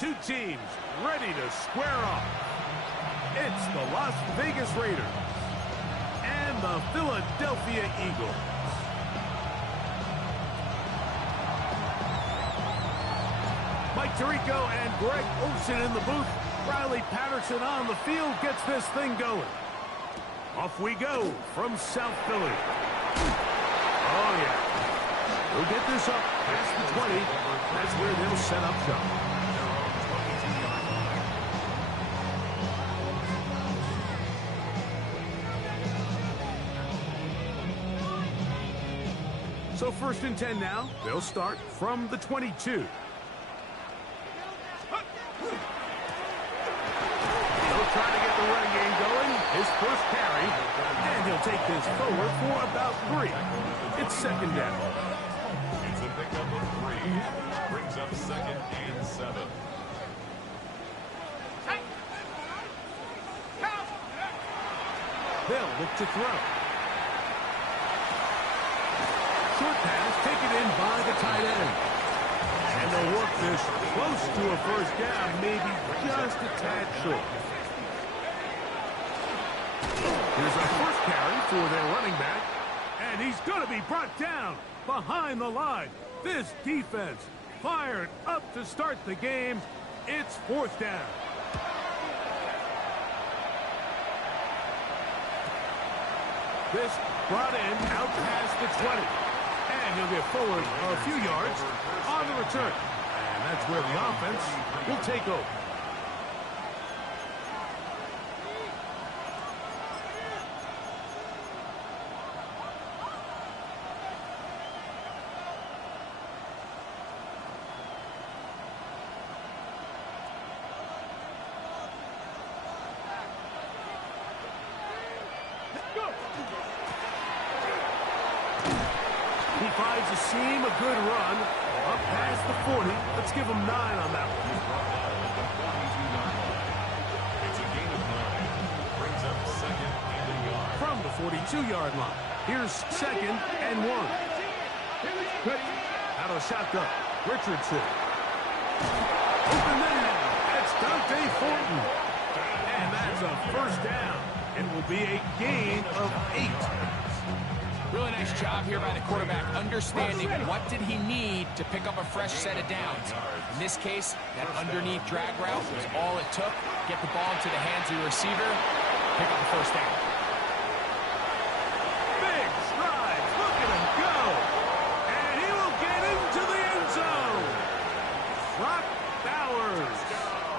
Two teams ready to square off. It's the Las Vegas Raiders and the Philadelphia Eagles. Mike Tirico and Greg Olsen in the booth. Riley Patterson on the field gets this thing going. Off we go from South Philly. Oh, yeah. We'll get this up past the 20. That's where they'll set up shop. So 1st and 10 now. They'll start from the 22. He'll try to get the running game going. His first carry. And he'll take this forward for about 3. It's 2nd down. It's a pickup of 3. Brings up 2nd and 7. They'll look to throw. Short pass taken in by the tight end. And they'll work this close to a 1st down, maybe just a tad short. Here's a first carry for their running back. And he's going to be brought down behind the line. This defense fired up to start the game. It's 4th down. This brought in out past the 20. And he'll get forward a few yards on the return. And that's where the offense will take over. He finds a seam, a good run, up past the 40. Let's give him 9 on that one. It's a gain of 9. Brings up 2nd and a yard. From the 42-yard line. Here's 2nd and 1. Out of shotgun. Richardson. Open man. That's Dante Fortin. And that's a 1st down. It will be a gain of 8. Really nice job here by the quarterback, understanding what did he need to pick up a fresh set of downs. In this case, that underneath drag route was all it took. Get the ball into the hands of the receiver, pick up the 1st down. Big strides. Look at him go. And he will get into the end zone. Brock Bowers.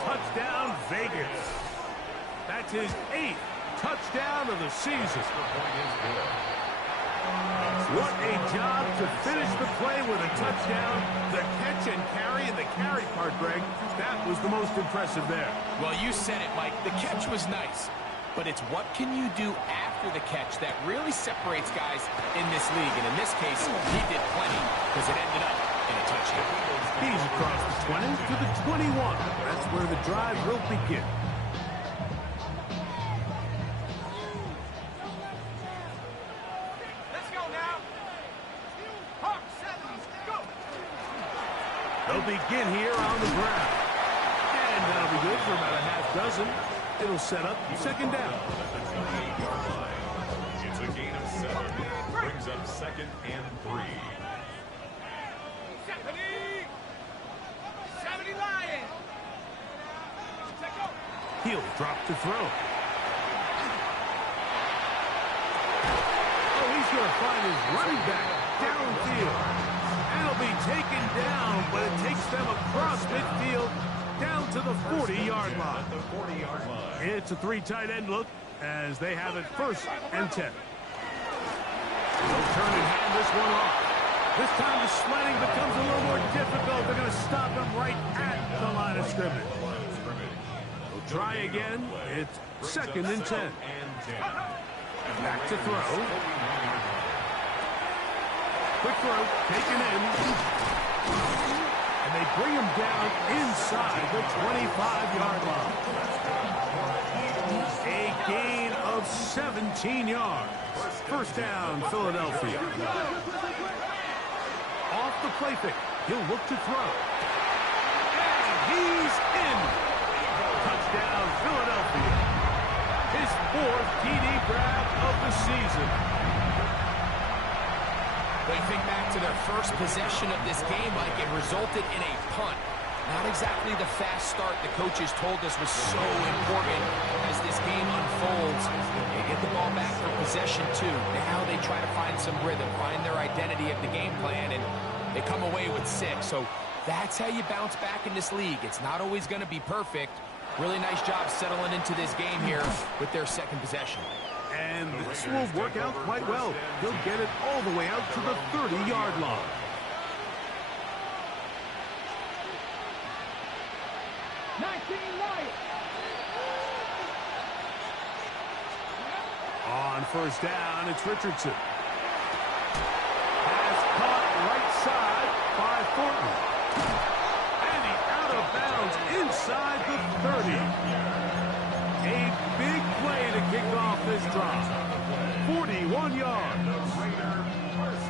Touchdown, Vegas. That's his 8th touchdown of the season. What a job to finish the play with a touchdown. The catch and carry, and the carry part, Greg, that was the most impressive there. Well, you said it, Mike. The catch was nice, but it's what can you do after the catch that really separates guys in this league. And in this case, he did plenty because it ended up in a touchdown. He's across the 20 to the 21. That's where the drive will begin. They'll begin here on the ground. And that'll be good for about a half dozen. It'll set up 2nd down. It's a gain of 7. Brings up 2nd and 3. 70 Lions. He'll drop to throw. Oh, he's going to find his running back downfield. And he'll be taken down, but it takes them across midfield down to the 40-yard line. It's a 3 tight end look as they have it 1st and 10. They'll turn and hand this one off. This time the sledding becomes a little more difficult. They're going to stop him right at the line of scrimmage. They'll try again. It's 2nd and 10. Back to throw. Quick throw, taken in. And they bring him down inside the 25-yard line. A gain of 17 yards. 1st down, Philadelphia. Off the play fake. He'll look to throw. And he's their first possession of this game, Mike, it resulted in a punt. Not exactly the fast start the coaches told us was so important as this game unfolds. They get the ball back for possession two. Now they try to find some rhythm, find their identity of the game plan, and they come away with 6. So that's how you bounce back in this league. It's not always going to be perfect. Really nice job settling into this game here with their second possession. And this will work out quite well. He'll get it all the way out to the 30-yard line. On first down, it's Richardson. Pass caught right side by Thornton. And he's out of bounds inside the 30. A big play to kick off this drive. 41 yards.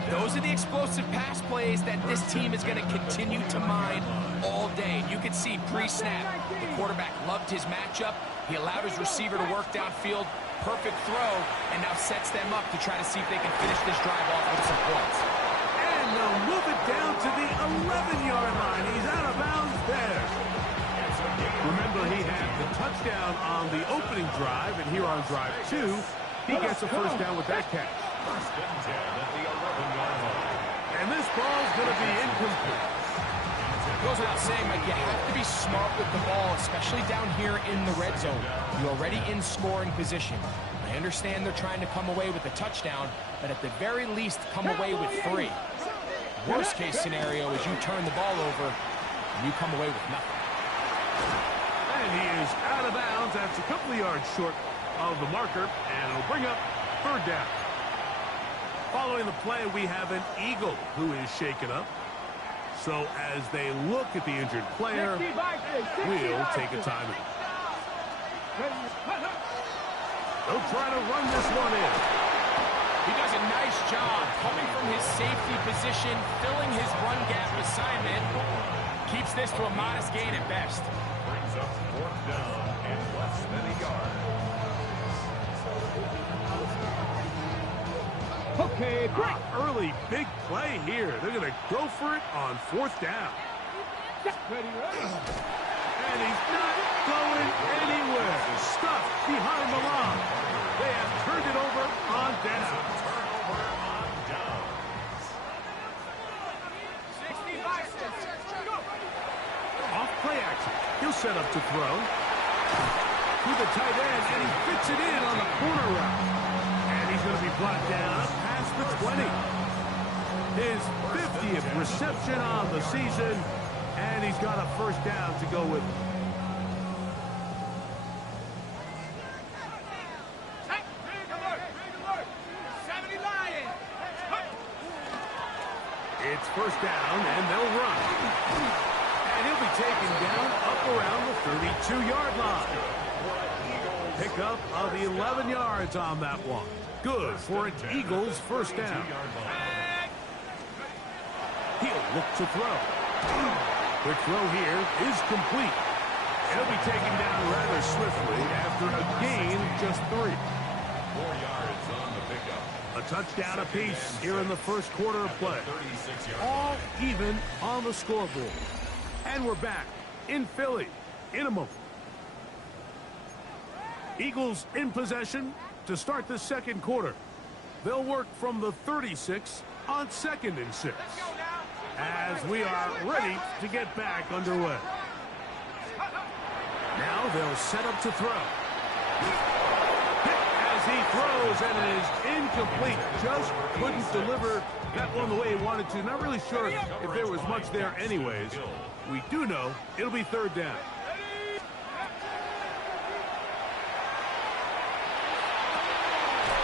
Those are the explosive pass plays that this team is going to continue to mine all day. You can see pre-snap, the quarterback loved his matchup. He allowed his receiver to work downfield. Perfect throw, and now sets them up to try to see if they can finish this drive off with some points. And they'll move it down to the 11-yard line. He's out of bounds there. Remember, he had the touchdown on the opening drive, and here on drive 2, he gets a first down with that catch. And this ball's going to be incomplete. Goes without saying, Mike, you have to be smart with the ball, especially down here in the red zone. You're already in scoring position. I understand they're trying to come away with a touchdown, but at the very least, come away with 3. Worst case scenario is you turn the ball over and you come away with nothing. And he is out of bounds. That's a couple of yards short of the marker, and it'll bring up third down. Following the play, we have an Eagle who is shaken up. So as they look at the injured player, we'll take a timeout. They'll try to run this one in. He does a nice job coming from his safety position, filling his run gap assignment. Keeps this to a modest gain at best. Brings up fourth down and less than a yard. Okay, great. Early big play here. They're going to go for it on fourth down. And he's not going anywhere. Stuck behind the line. They have turned it over on down. Off play action. He'll set up to throw. To the tight end, and he fits it in on the corner route. And he's going to be brought down past the 20. His 50th reception on the season, and he's got a first down to go with him. It's first down, and they'll run. And he'll be taken down up around the 32-yard line. Pickup of 11 yards on that one. Good for an Eagles first down. He'll look to throw. Quick throw here is complete. He'll be taken down rather swiftly after a gain of just 3. 4 yards on the pickup. A touchdown apiece here in the first quarter of play. All even on the scoreboard. And we're back in Philly in a moment. Eagles in possession to start the second quarter. They'll work from the 36 on 2nd and 6. As we are ready to get back underway. Now they'll set up to throw. As he throws, and it is incomplete. Just couldn't deliver that one the way he wanted to. Not really sure if there was much there anyways. We do know it'll be third down.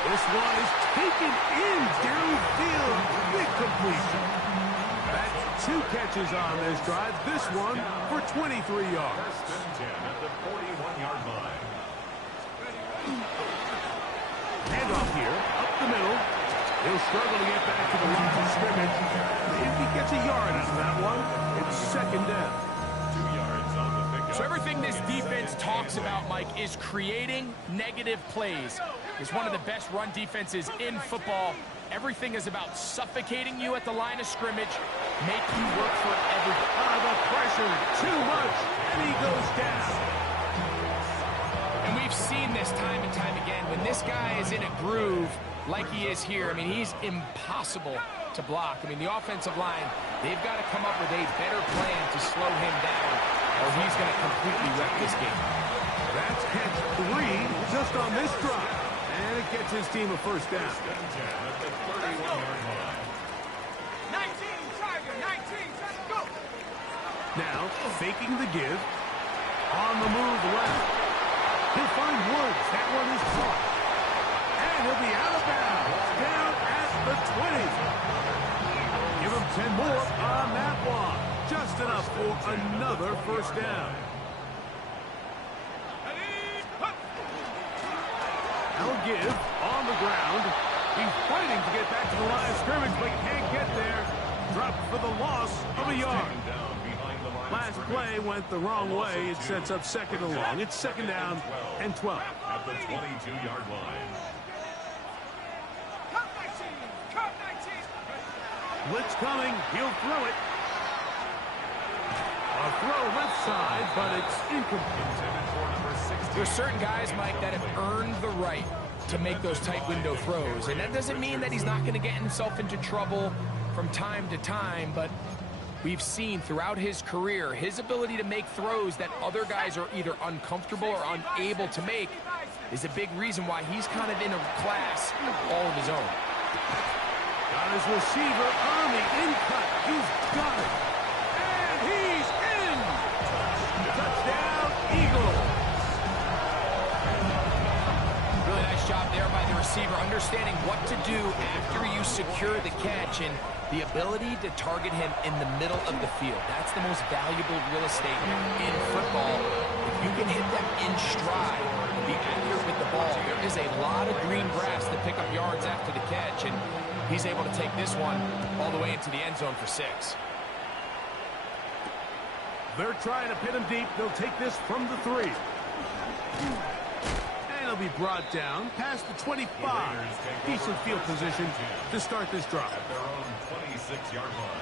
This one is taken in downfield. Big completion. That's 2 catches on this drive. This one for 23 yards. First and 10 at the 41-yard line. Handoff here, up the middle. He'll struggle to get back to the line of scrimmage. If he gets a yard out of that one, it's second down. 2 yards on the pickup. So everything this defense talks about, Mike, is creating negative plays. It's one of the best run defenses in football. Everything is about suffocating you at the line of scrimmage, make you work for everything. The pressure, too much, and he goes down. And we've seen this time and time again. When this guy is in a groove like he is here, I mean, he's impossible to block. I mean, the offensive line, they've got to come up with a better plan to slow him down, or he's going to completely wreck this game. That's catch 3 just on this drive. And it gets his team a first down. 19, Tiger, 19, let's go. Now, faking the give. On the move left. He'll find Woods. That one is caught. And he'll be out of bounds. Down at the 20. Give him 10 more on that one. Just enough for another first down. Now give on the ground. He's fighting to get back to the line of scrimmage, but can't get there. Dropped for the loss of a yard. Last play went the wrong way. It sets up second and long. It's second down and 12. At the 22-yard line. Cut 19. Blitz coming. He'll throw it. A throw left side, but it's incomplete. There's certain guys, Mike, that have earned the right to make those tight window throws. And that doesn't mean that he's not going to get himself into trouble from time to time, but we've seen throughout his career his ability to make throws that other guys are either uncomfortable or unable to make is a big reason why he's kind of in a class all of his own. Got his receiver on the in-cut. He's got it. And he's in. Touchdown, Eagles. Really nice job there by the receiver, understanding what to do after you secure the catch and the ability to target him in the middle of the field. That's the most valuable real estate in football. If you can hit them in stride and be accurate with the ball, there is a lot of green grass to pick up yards after the catch, and he's able to take this one all the way into the end zone for 6. They're trying to pin him deep. They'll take this from the 3. And he'll be brought down past the 25. Decent field position to start this drive. At their own 26-yard line.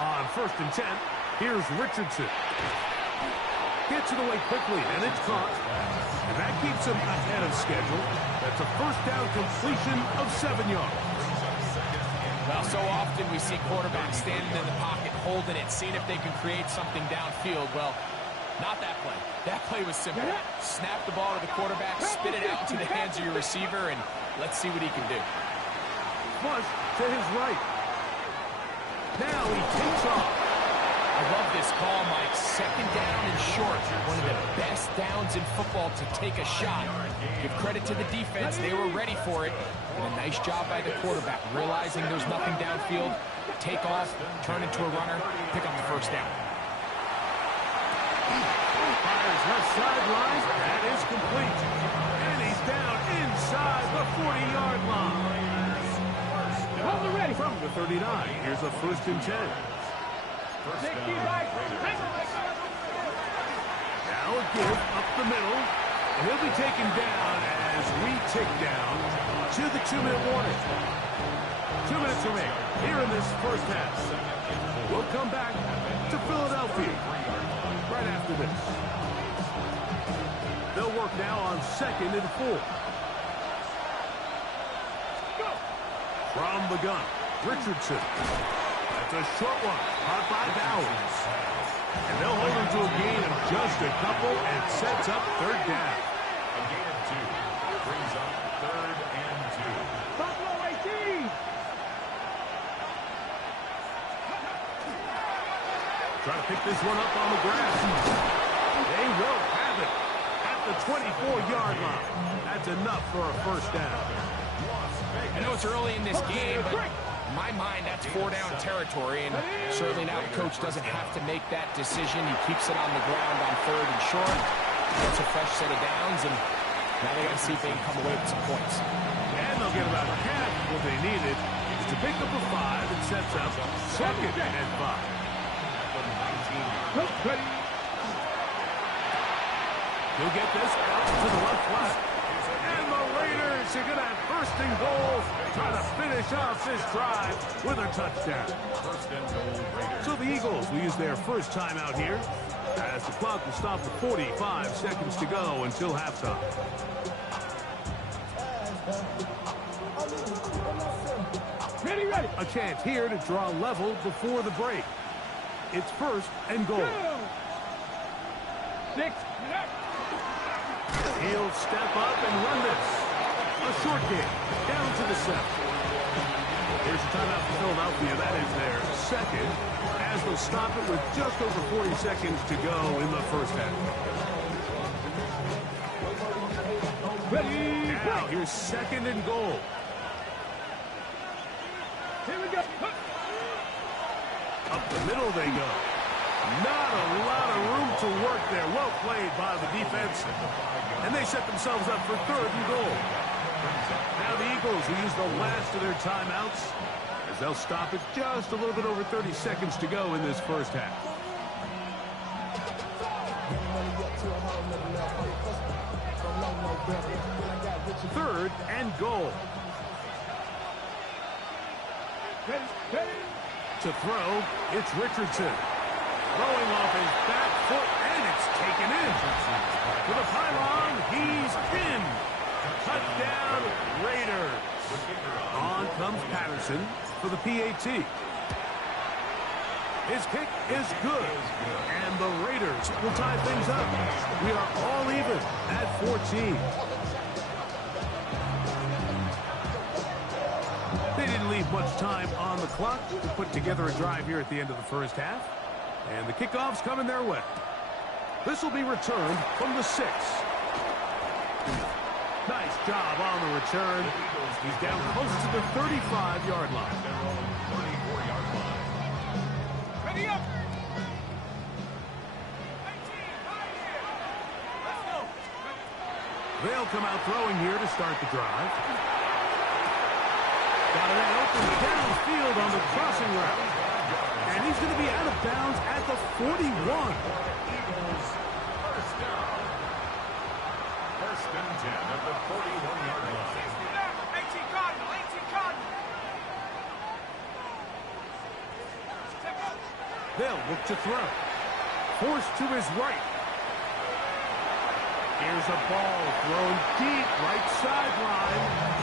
On 1st and 10, here's Richardson. Gets it away quickly, and it's caught. And that keeps him ahead of schedule. That's a first down completion of 7 yards. Well, so often we see quarterbacks standing in the pocket, holding it, seeing if they can create something downfield. Well, not that play. That play was simple. Snap the ball to the quarterback, spit it out into the hands of your receiver, and let's see what he can do. Flush to his right. Now he takes off. I love this call, Mike. Second down and short. One of the best downs in football to take a shot. Give credit to the defense. They were ready for it. And a nice job by the quarterback, realizing there's nothing downfield. Take off, turn into a runner, pick up the first down. Fires left sideline. That is complete. And he's down inside the 40-yard line. From the 39, here's a 1st and 10. First down, Raiders. Now a give up the middle. And he'll be taken down as we tick down to the 2-minute warning. 2 minutes remaining here in this first half. We'll come back to Philadelphia right after this. They'll work now on 2nd and 4. From the gun, Richardson. That's a short one, caught by Bowers. And they'll hold him to a gain of just a couple and sets up 3rd down. A gain of 2 brings up 3rd and 2. Buffalo 18. Try to pick this one up on the grass. They will have it at the 24-yard line. That's enough for a first down. I know it's early in this game, but in my mind, that's 4-down territory, and certainly now the coach doesn't have to make that decision. He keeps it on the ground on 3rd and short. Gets a fresh set of downs, and now they got to see if they can come away with some points. And they'll get about half what they needed. It's a pick up of 5 and sets up second and 5. He'll get this out to the left flat. And the Raiders are going to have first and goal, trying to finish off this drive with a touchdown. So the Eagles will use their first timeout here, as the clock will stop with 45 seconds to go until halftime. Ready. A chance here to draw level before the break. It's first and goal. 6. He'll step up and run this. A short kick down to the center. Here's a timeout for Philadelphia. That is their second, as they'll stop it with just over 40 seconds to go in the first half. Ready. Now here's second and goal. Here we go. Up the middle they go. Not a lot of room to work there. Well played by the defense. And they set themselves up for third and goal. Now the Eagles will use the last of their timeouts, as they'll stop it just a little bit over 30 seconds to go in this first half. Third and goal. Ready. To throw, it's Richardson. Throwing off his back foot, and it's taken in. To the pylon, he's in. Touchdown, Raiders. On comes Patterson for the PAT. His kick is good, and the Raiders will tie things up. We are all even at 14. They didn't leave much time on the clock to put together a drive here at the end of the first half. And the kickoff's coming their way. This will be returned from the 6. Nice job on the return. He's down close to the 35-yard line. Ready up. They'll come out throwing here to start the drive. Got it open downfield on the crossing route. And he's going to be out of bounds at the 41. First and 10 at the 41-yard line. 18 Cardinal. They'll look to throw. Forced to his right. Here's a ball thrown deep right sideline.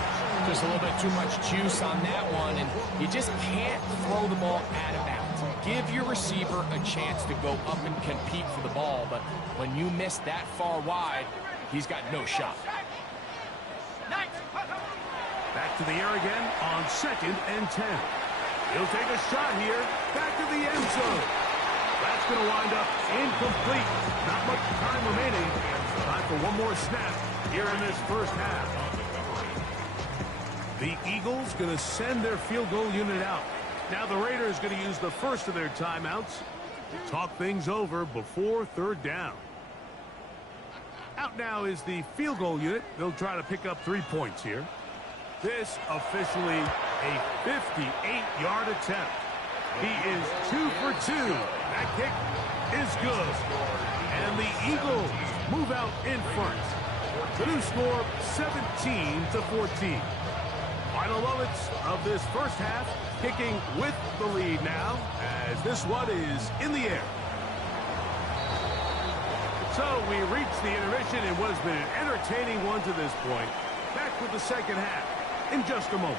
Just a little bit too much juice on that one, and you just can't throw the ball out of bounds. Give your receiver a chance to go up and compete for the ball, but when you miss that far wide, he's got no shot. Back to the air again on second and 10. He'll take a shot here. Back to the end zone. That's going to wind up incomplete. Not much time remaining. Time for one more snap here in this first half. The Eagles going to send their field goal unit out. Now the Raiders going to use the first of their timeouts to talk things over before third down. Out now is the field goal unit. They'll try to pick up 3 points here. This officially a 58-yard attempt. He is 2 for 2. That kick is good. And the Eagles move out in front. The new score, 17-14. Final moments of this first half, kicking with the lead now, as this one is in the air. So we reach the intermission in what has been an entertaining one to this point. Back with the second half in just a moment.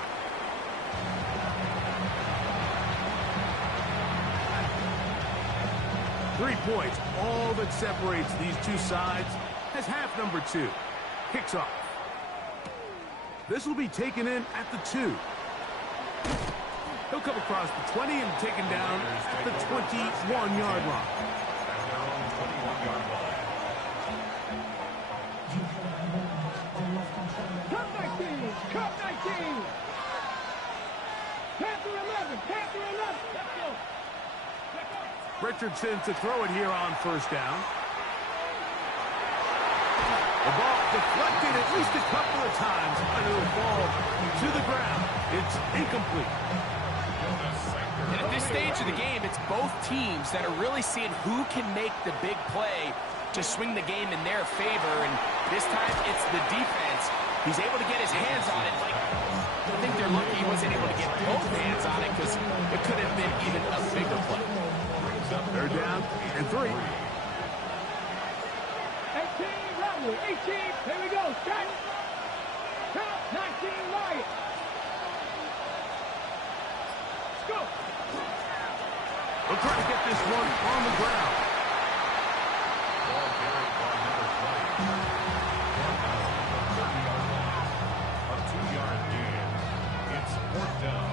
Three points, all that separates these two sides, as half number 2 kicks off. This will be taken in at the 2. He'll come across the 20 and taken down at the 21-yard line. Cup 19. Panther 11. Let's go. Richardson to throw it here on first down. The ball deflected at least a couple of times, but it'll fall to the ground. It's incomplete. And at this stage of the game, it's both teams that are really seeing who can make the big play to swing the game in their favor. And this time, it's the defense. He's able to get his hands on it. Like, I think they're lucky he wasn't able to get both hands on it because it could have been even a bigger play. They're down and 3. 18, Romney, 18, here we go, shot. Count, 19, Wyatt. Let's go. We'll try to get this one on the ground. Ball carried by number 20. A 2-yard gain. It's 4th down.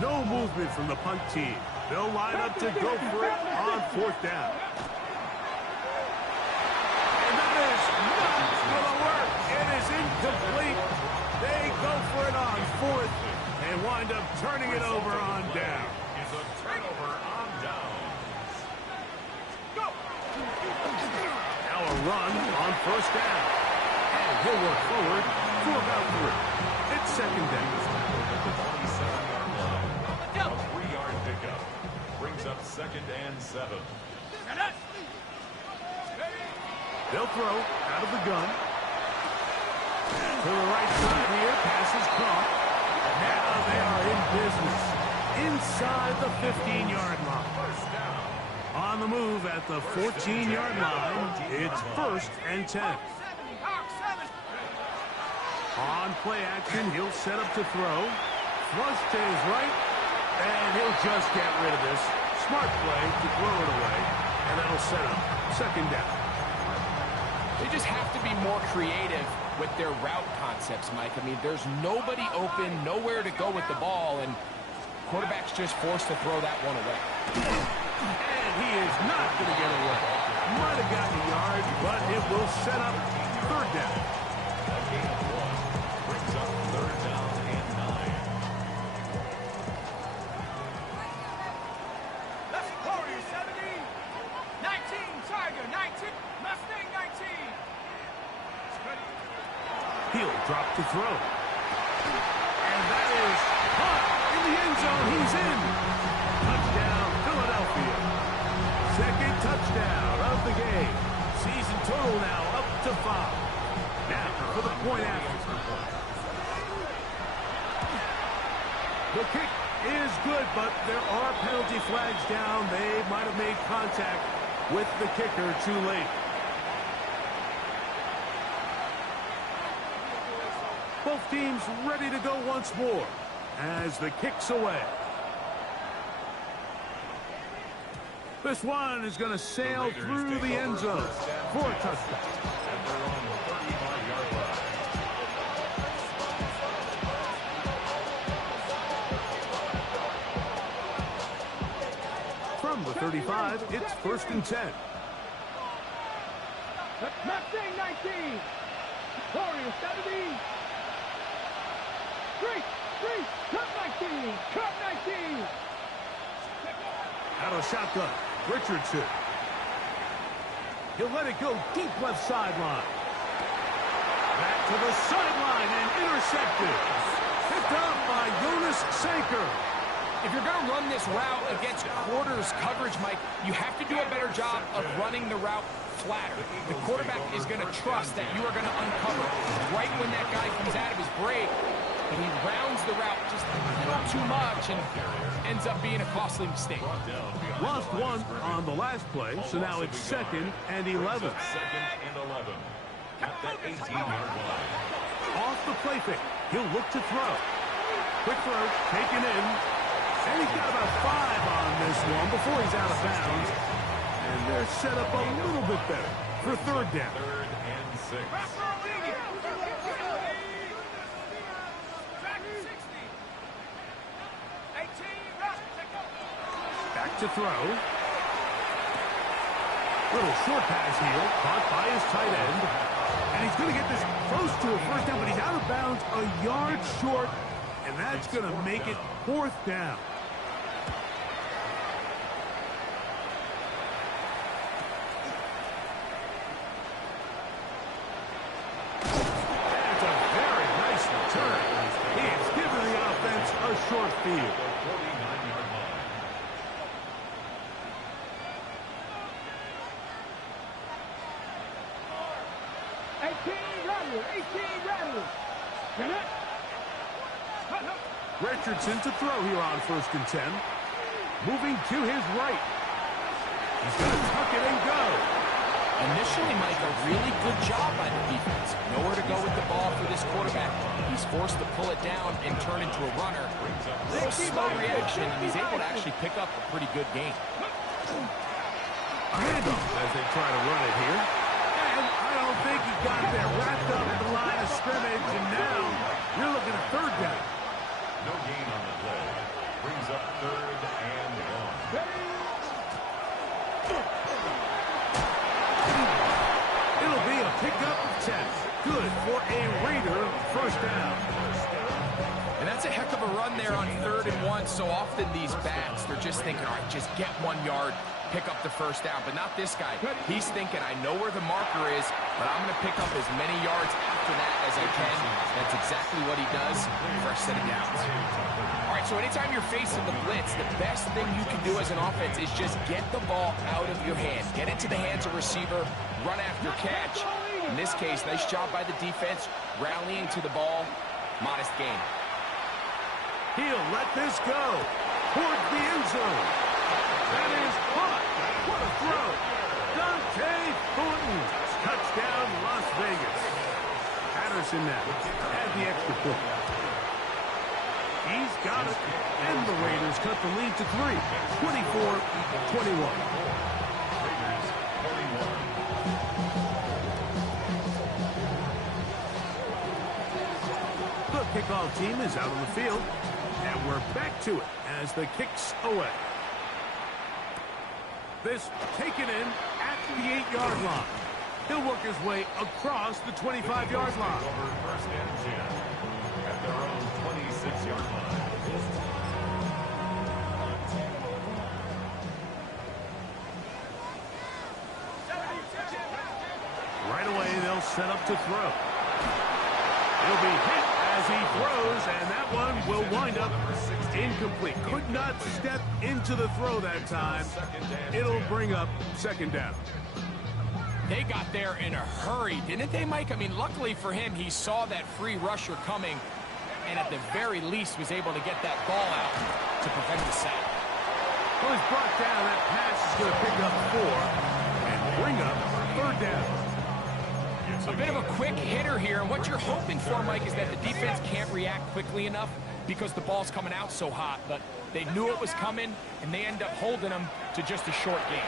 No movement from the punt team. They'll line up to go for it on 4th down. And that is not going to work. It is incomplete. They go for it on 4th and wind up turning it over on down. It's a turnover on down. Go. Now a run on 1st down. And he'll work forward for about 3. It's 2nd down. The 27-yard line. A 3-yard pickup. Brings up 2nd and 7. They'll throw out of the gun. To the right side here, pass is caught. Now they are in business inside the 15-yard line. First down. On the move at the 14-yard line, it's 1st and 10. On play action, he'll set up to throw. Flush to his right, and he'll just get rid of this. Smart play to throw it away, and that'll set up 2nd down. They just have to be more creative with their route concepts, Mike. I mean, there's nobody open, nowhere to go with the ball, and quarterback's just forced to throw that one away. And he is not going to get away. Might have gotten a yard, but it will set up 3rd down. A gain of 1 brings up 3rd down and 9. Let's go, 70. 19, Tiger, 19. Mustang, 19. He'll drop to throw. And that is caught in the end zone. He's in. Touchdown, Philadelphia. 2nd touchdown of the game. Season total now up to 5. Now for the point after. The kick is good, but there are penalty flags down. They might have made contact with the kicker too late. Both teams ready to go once more as the kick's away. This one is going to sail through the end zone for a touchdown. And they're on the 35-yard line. From the 35, it's 1st and 10. Mustang, 19. Victoria, 70. 3, cut 19, cut 19. Out of shotgun, Richardson. He'll let it go deep left sideline. Back to the sideline and intercepted. Picked up by Jonas Sanker. If you're going to run this route against quarters coverage, Mike, you have to do a better job of running the route flatter. The quarterback is going to trust that you are going to uncover right when that guy comes out of his break. But he rounds the route just a little too much and ends up being a costly mistake. Lost 1 on the last play, so now it's 2nd and 11. 2nd and 11. At the 18-yard line. Off the play fake, he'll look to throw. Quick throw, taken in. And he's got about 5 on this one before he's out of bounds. And they're set up a little bit better for 3rd down. 3rd and 6. Back to throw. Little short pass here, caught by his tight end. And he's going to get this close to a 1st down, but he's out of bounds a yard short. And that's going to make it 4th down. a short field. 49-yard line. 18 Rattler, 18 Rattler. Richardson to throw here on 1st and 10. Moving to his right. He's going to tuck it and go. Initially, Mike, a really good job by the defense. Nowhere to go with the ball for this quarterback. He's forced to pull it down and turn into a runner. A little slow reaction, and he's able to actually pick up a pretty good game. A handoff as they try to run it here. And I don't think he got there. Wrapped up at the line of scrimmage, and now you're looking at 3rd down. No gain on the play. Brings up 3rd and 1. It'll be a pickup of 10. Good for a Raider 1st down. And that's a heck of a run there on 3rd and 1. So often these backs, they're just thinking, all right, just get 1 yard, pick up the 1st down. But not this guy. He's thinking, I know where the marker is, but I'm going to pick up as many yards after that as I can. That's exactly what he does. Fresh set of downs. All right, so anytime you're facing the blitz, the best thing you can do as an offense is just get the ball out of your hand. Get into the hands of receiver, run after catch. In this case, nice job by the defense, rallying to the ball. Modest gain. He'll let this go towards the end zone. That is caught. What a throw. Dante Thornton. Touchdown, Las Vegas. Patterson now at the extra point. He's got it. And the Raiders cut the lead to 3. 24-21. Raiders 41. The kickoff team is out on the field. And we're back to it as the kick's away. This taken in at the 8-yard line. He'll work his way across the 25-yard line. Over 1st and 10 at their own 26-yard line. Right away, they'll set up to throw. He'll be hit as he throws, and that one will wind up incomplete. Could not step into the throw that time. It'll bring up 2nd down. They got there in a hurry, didn't they, Mike? I mean, luckily for him, he saw that free rusher coming, and at the very least was able to get that ball out to prevent the sack. Well, he's brought down. That pass is going to pick up 4 and bring up 3rd down. A bit of a quick hitter here, and what you're hoping for, Mike, is that the defense can't react quickly enough because the ball's coming out so hot, but they knew it was coming, and they end up holding them to just a short game.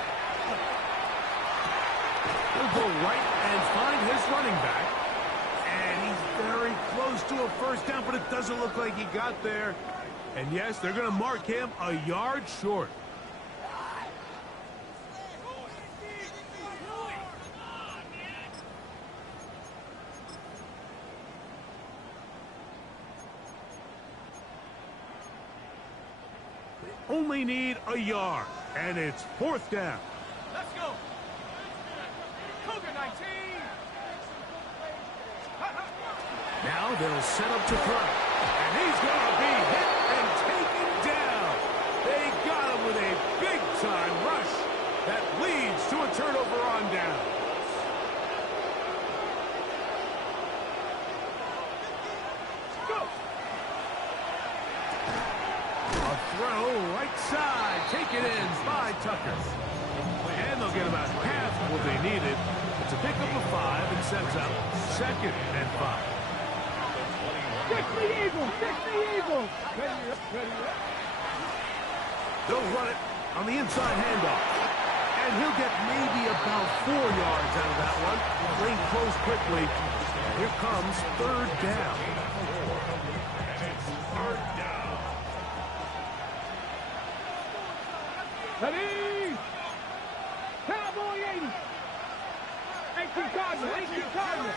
He'll go right and find his running back, and he's very close to a 1st down, but it doesn't look like he got there. And yes, they're going to mark him a yard short. Only need a yard, and it's 4th down. Let's go. Cougar 19. Now they'll set up to throw, and he's going to be hit and taken down. They got him with a big-time rush that leads to a turnover on down. A throw right side, taken in by Tucker. And they'll get about half what they needed. It's a pickup of 5 and sets up 2nd and 5. 60 Eagles, 60 Eagles. They'll run it on the inside handoff. And he'll get maybe about 4 yards out of that one. Playing close quickly. Here comes 3rd down. Ready? Cowboy 80. 18 Cardinal, 18 Cardinal.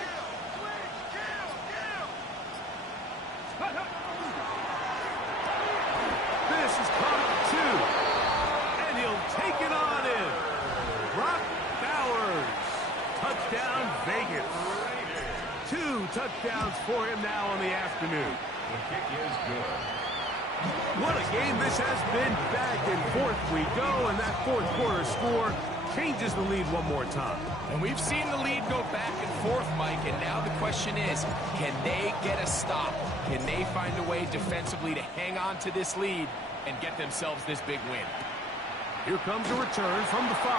This is caught 2. And he'll take it on in. Brock Bowers. Touchdown, Vegas. 2 touchdowns for him now on the afternoon. The kick is good. What a game this has been. Back and forth we go, and that fourth quarter score changes the lead one more time. And we've seen the lead go back and forth, Mike, and now the question is, can they get a stop? Can they find a way defensively to hang on to this lead and get themselves this big win? Here comes a return from the 5.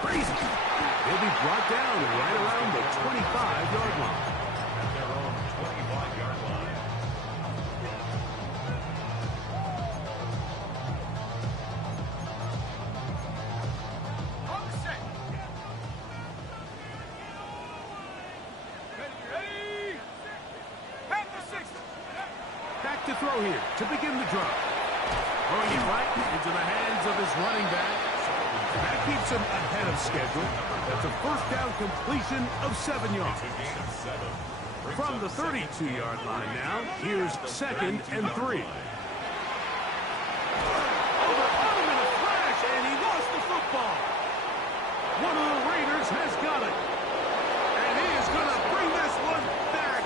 Crazy. He'll be brought down right around the 25-yard line. At their own 25-yard line. Back to throw here to begin the drive. Throwing it right into the hands of his running back. That keeps him ahead of schedule. That's a first down completion of 7 yards. From the 32-yard line now, here's 2nd and 3. Overcome him in a flash, and he lost the football. One of the Raiders has got it. And he is going to bring this one back.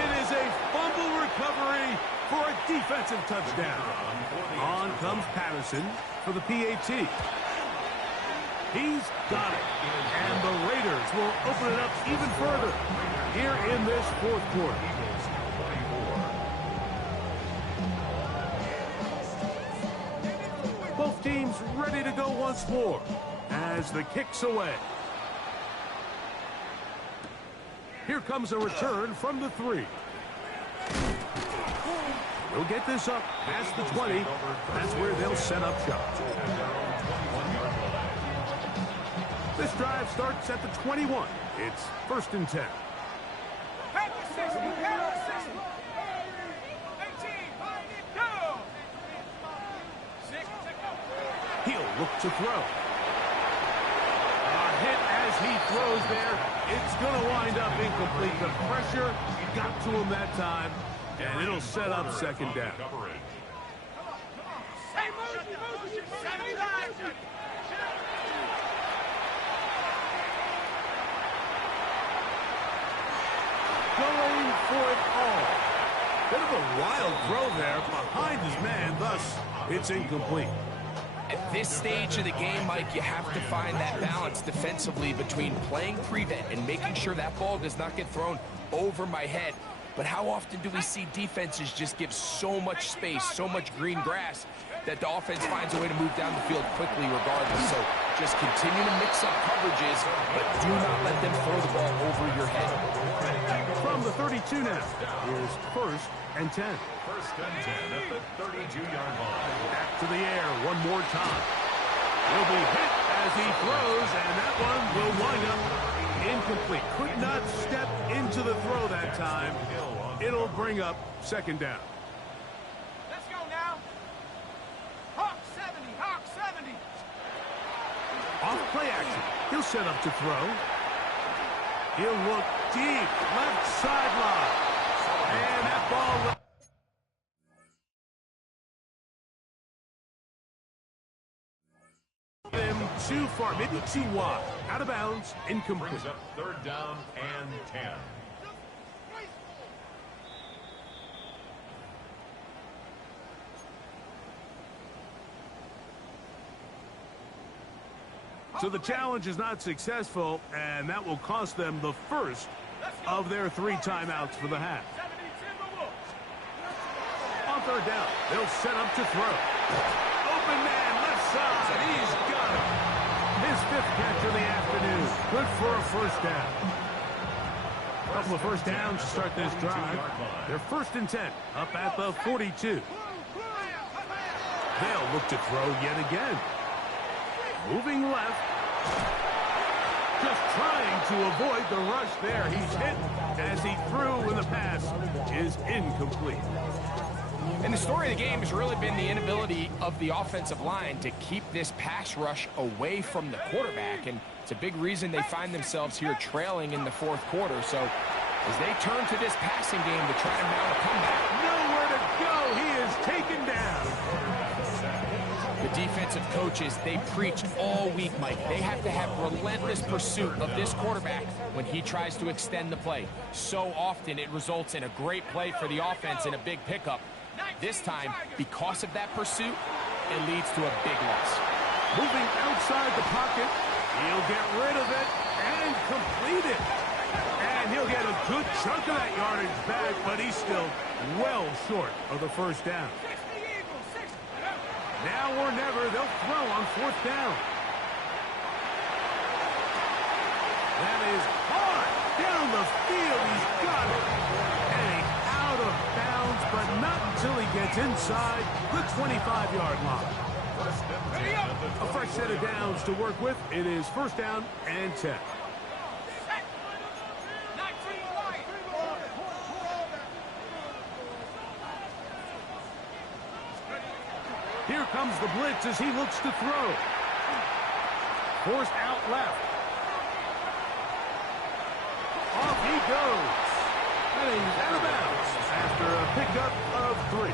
It is a fumble recovery for a defensive touchdown. On comes Patterson for the PAT. He's got it. And the Raiders will open it up even further here in this fourth quarter. Both teams ready to go once more as the kick's away. Here comes a return from the 3. They'll get this up past the 20. That's where they'll set up shop. This drive starts at the 21. It's 1st and 10. He'll look to throw. A hit as he throws there. It's going to wind up incomplete. The pressure got to him that time, and it'll set up 2nd down. Going for it all. Bit of a wild throw there behind his man, thus it's incomplete. At this stage of the game, Mike, you have to find that balance defensively between playing prevent and making sure that ball does not get thrown over my head. But how often do we see defenses just give so much space, so much green grass, that the offense finds a way to move down the field quickly regardless? So just continue to mix up coverages, but do not let them throw the ball over your head. From the 32 now, here's 1st and 10. 1st and 10 at the 32-yard line. Back to the air one more time. He'll be hit as he throws, and that one will wind up incomplete. Could not step into the throw that time. It'll bring up 2nd down. Let's go now. Hawk 70, Hawk 70. Off play action. He'll set up to throw. He'll look deep, left sideline. And that ball him too far, maybe too wide. Out of bounds, incomplete. Brings up 3rd down and 10. So the challenge is not successful, and that will cost them the first of their 3 timeouts for the half. On 3rd down, they'll set up to throw. Open man, left side, he's got it. His 5th catch of the afternoon. Good for a 1st down. A couple of 1st downs to start this drive. They're 1st and 10, up at the 42. They'll look to throw yet again. Moving left. Just trying to avoid the rush there. He's hit as he threw, and the pass is incomplete. And the story of the game has really been the inability of the offensive line to keep this pass rush away from the quarterback. And it's a big reason they find themselves here trailing in the 4th quarter. So as they turn to this passing game to try to mount a comeback. Nowhere to go. He is taken down. The defensive coaches, they preach all week, Mike. They have to have relentless pursuit of this quarterback when he tries to extend the play. So often it results in a great play for the offense and a big pickup. This time, because of that pursuit, it leads to a big loss. Moving outside the pocket, he'll get rid of it and complete it. And he'll get a good chunk of that yardage back, but he's still well short of the first down. Now or never, they'll throw on fourth down. That is hard down the field. He's got it. And out of bounds, but not until he gets inside the 25-yard line. A fresh set of downs to work with. It is first down and 10. Here comes the blitz as he looks to throw. Forced out left. Off he goes. And he's out of bounds after a pickup of 3.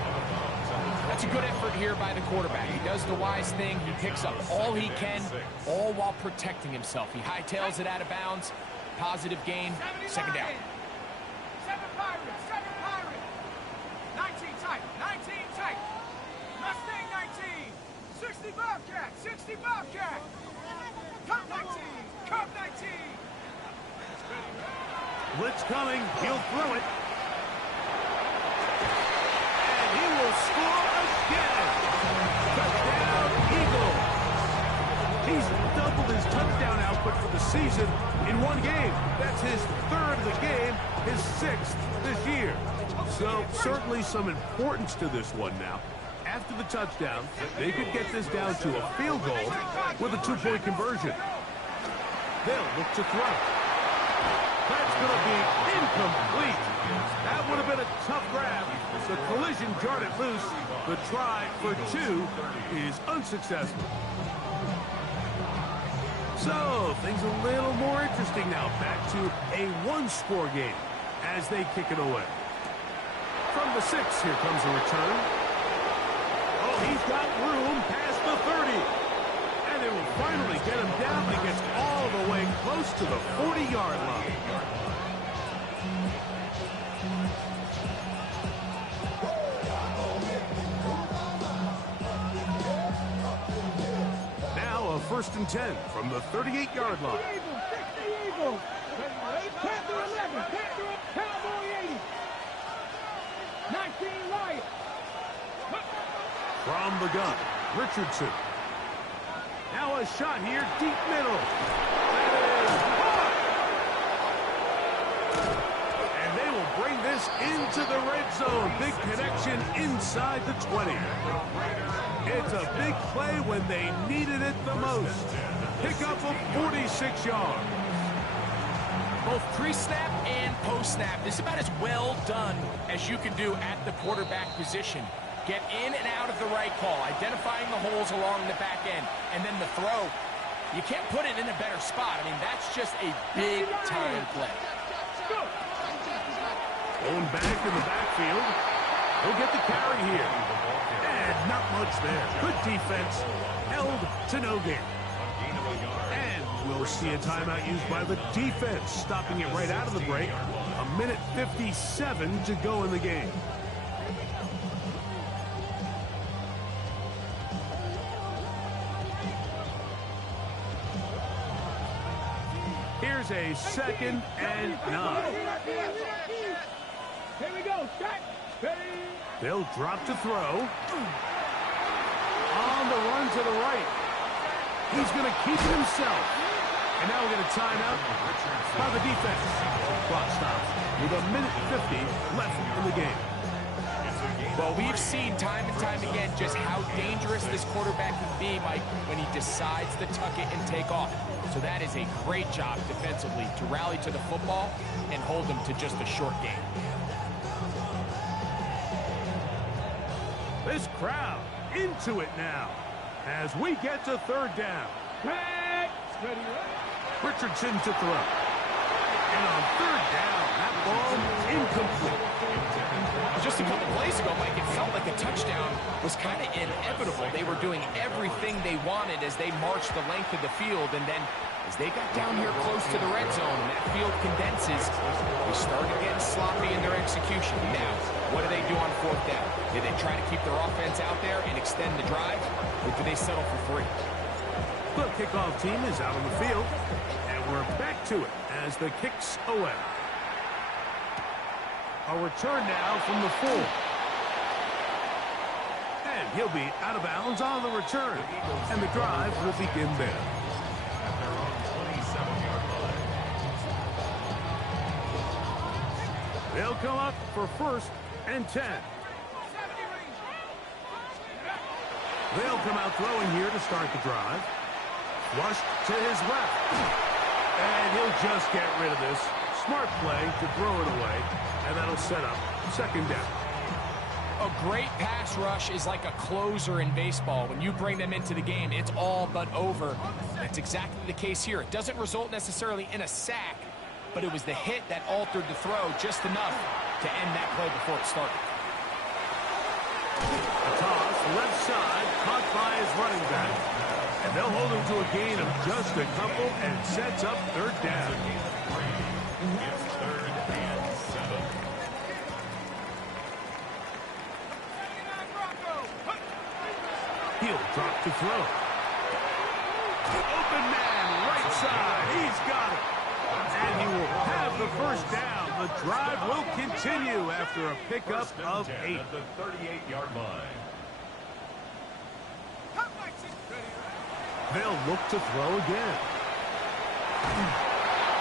That's a good effort here by the quarterback. He does the wise thing. He picks up all he can, all while protecting himself. He hightails it out of bounds. Positive gain. Second down. 7 Pirates, 7 Pirates. 19 tight, 19 tight. Mustang 19. 60 Bobcat, 60 Bobcat. Cup 19, Cup 19. Blitz coming. He'll throw it. And he will score again. Touchdown, Eagles. He's doubled his touchdown output for the season in one game. That's his 3rd of the game, his 6th this year. So certainly some importance to this one now. After the touchdown, they could get this down to a field goal with a 2-point conversion. They'll look to throw. That's going to be incomplete. That would have been a tough grab. The collision jarred it loose. The try for 2 is unsuccessful. So, things a little more interesting now. Back to a 1-score game as they kick it away. From the 6, here comes a return. Oh, he's got room past the 30. And they will finally get him down. He gets all the way close to the 40-yard line. Now a 1st and 10 from the 38-yard line. 60 Eagles. Panther 11, Panther Cowboy 80. 19 Lions. From the gun, Richardson. Now a shot here, deep middle. That is caught! And they will bring this into the red zone. Big connection inside the 20. It's a big play when they needed it the most. Pick up of 46 yards. Both pre-snap and post-snap. This is about as well done as you can do at the quarterback position. Get in and out of the right call, identifying the holes along the back end, and then the throw. You can't put it in a better spot. I mean, that's just a big-time play. Going back in the backfield. He'll get the carry here. And not much there. Good defense. Held to no gain. And we'll see a timeout used by the defense, stopping it right out of the break. 1:57 to go in the game. Here's a 2nd and 9. Here we go. Start. They'll drop to throw. On the run to the right. He's going to keep it himself. And now we'll get a timeout by the defense. Clock stops with 1:50 left in the game. Well, we've seen time and time again just how dangerous this quarterback can be, Mike, when he decides to tuck it and take off. So that is a great job defensively to rally to the football and hold them to just a short game. This crowd into it now as we get to 3rd down. Richardson to throw. And on third down, that ball incomplete. Just a couple plays ago, Mike, it felt like a touchdown was kind of inevitable. They were doing everything they wanted as they marched the length of the field, and then as they got down here close to the red zone and that field condenses, they started getting sloppy in their execution. Now, what do they do on fourth down? Do they try to keep their offense out there and extend the drive, or do they settle for 3? The kickoff team is out on the field, and we're back to it as the kick's away. A return now from the 4. And he'll be out of bounds on the return. And the drive will begin there. At their own 27-yard line. They'll come up for 1st and 10. They'll come out throwing here to start the drive. Flushed to his left. And he'll just get rid of this. Smart play to throw it away. And that'll set up 2nd down. A great pass rush is like a closer in baseball. When you bring them into the game, it's all but over. That's exactly the case here. It doesn't result necessarily in a sack, but it was the hit that altered the throw just enough to end that play before it started. A toss, left side, caught by his running back. And they'll hold him to a gain of just a couple and sets up 3rd down. It's 3rd and 7. He'll drop to throw. Open man, right side. He's got it. And he will have the 1st down. The drive will continue after a pickup of 8. At the 38-yard line. They'll look to throw again.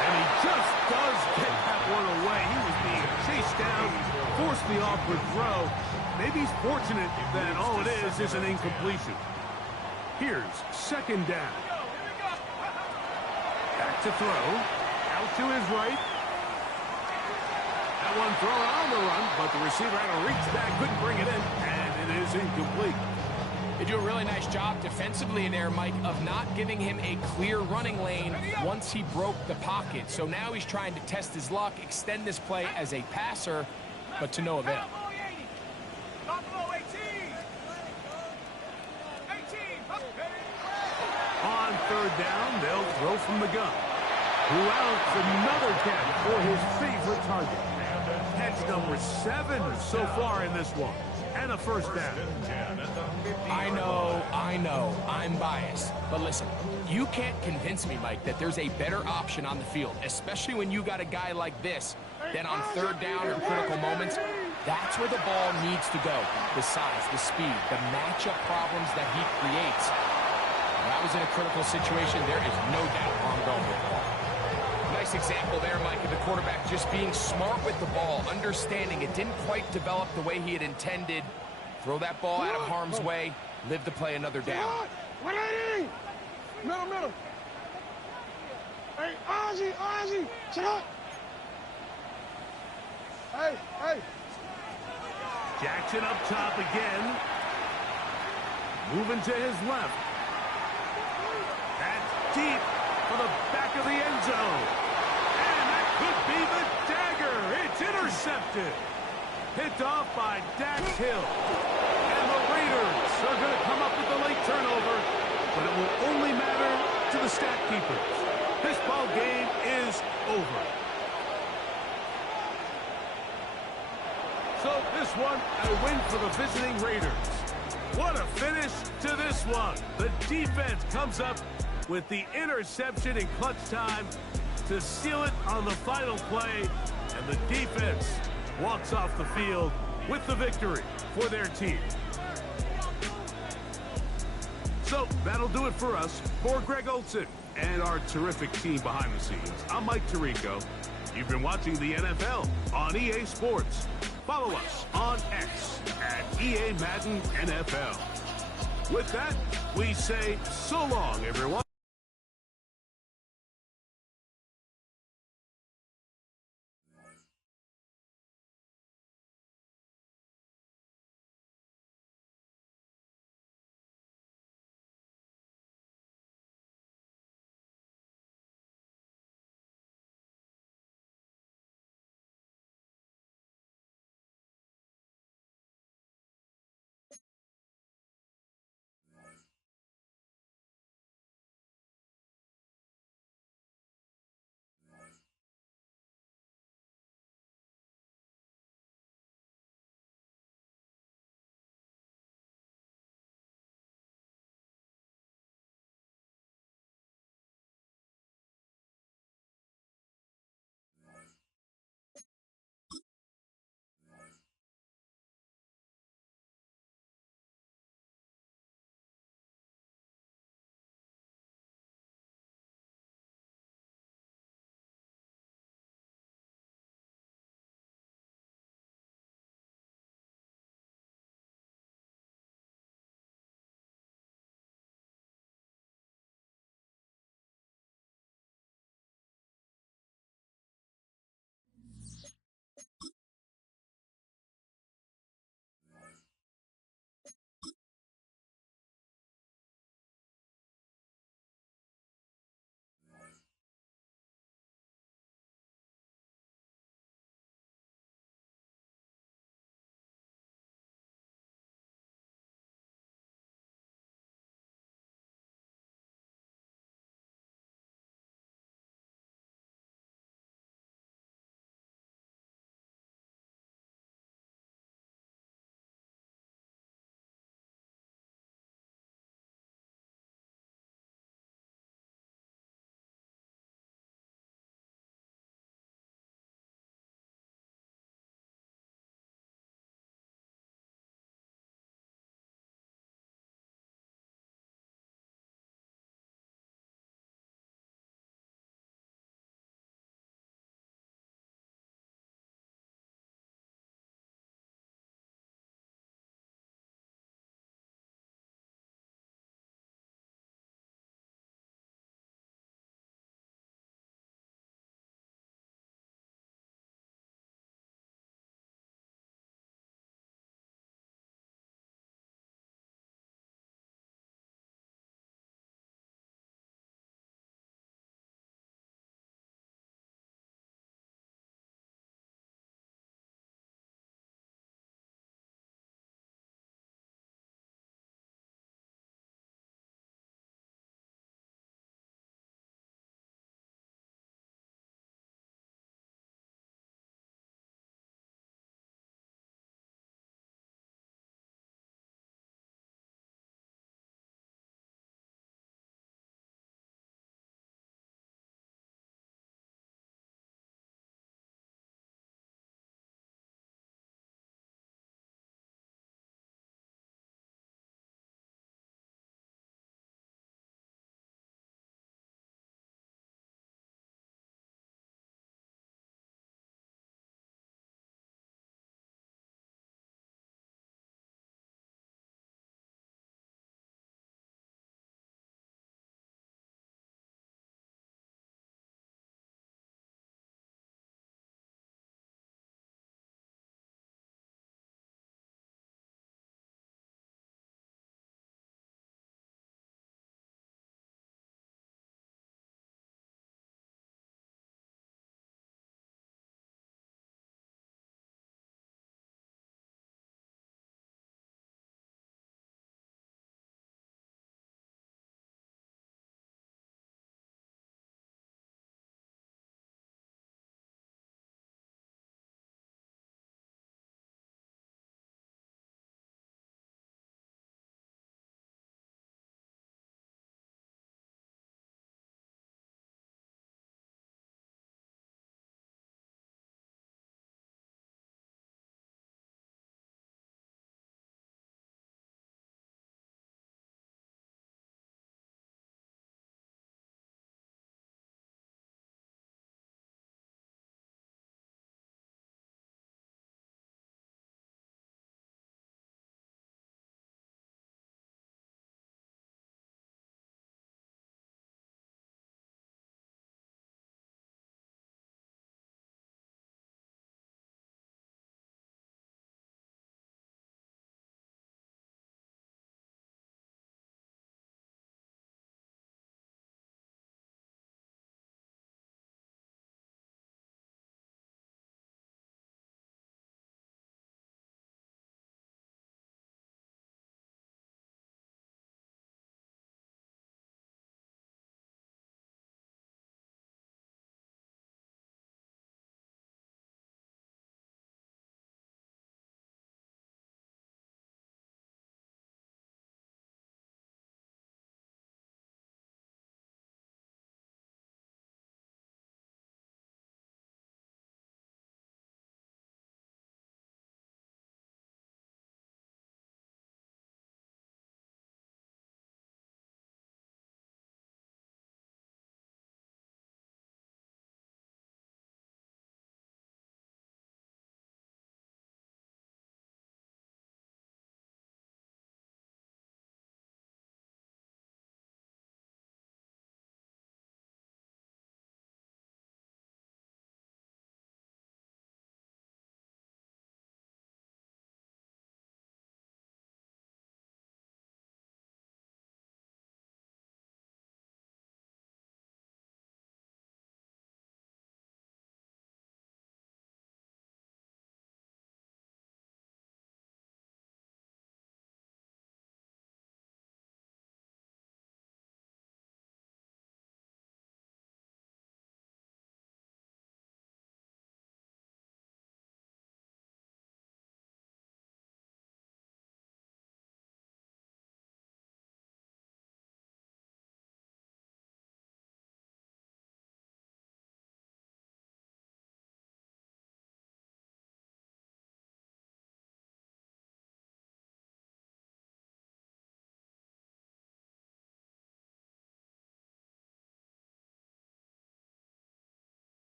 And he just does get that one away. He was being chased down, forced the awkward throw. Maybe he's fortunate that all it is an incompletion. Here's 2nd down. Back to throw. Out to his right. That one thrown on the run, but the receiver had to reach back, couldn't bring it in, and it is incomplete. They do a really nice job defensively there, Mike, of not giving him a clear running lane once he broke the pocket. So now he's trying to test his luck, extend this play as a passer, but to no avail. On 3rd down, they'll throw from the gun. Who else? Another catch for his favorite target. Catch number 7 so far in this one. And a 1st down. I know, I'm biased. But listen, you can't convince me, Mike, that there's a better option on the field, especially when you got a guy like this, that on 3rd down or critical moments, that's where the ball needs to go. The size, the speed, the matchup problems that he creates. That was in a critical situation. There is no doubt where I'm going with the ball. Nice example there, Mike, of the quarterback just being smart with the ball, understanding it didn't quite develop the way he had intended. Throw that ball out of harm's way, live to play another down. 180! Middle. Hey, Ozzy, sit up! Hey! Jackson up top again. Moving to his left. That's deep for the back of the end zone. And that could be the dagger. It's intercepted. Picked off by Dax Hill. And the Raiders are going to come up with the late turnover, but it will only matter to the stat keepers. This ball game is over. So this one, a win for the visiting Raiders. What a finish to this one. The defense comes up with the interception in clutch time to seal it on the final play. And the defense walks off the field with the victory for their team. So that'll do it for us. For Greg Olson and our terrific team behind the scenes, I'm Mike Tirico. You've been watching the NFL on EA Sports. Follow us on X at EA Madden NFL. With that, we say so long, everyone.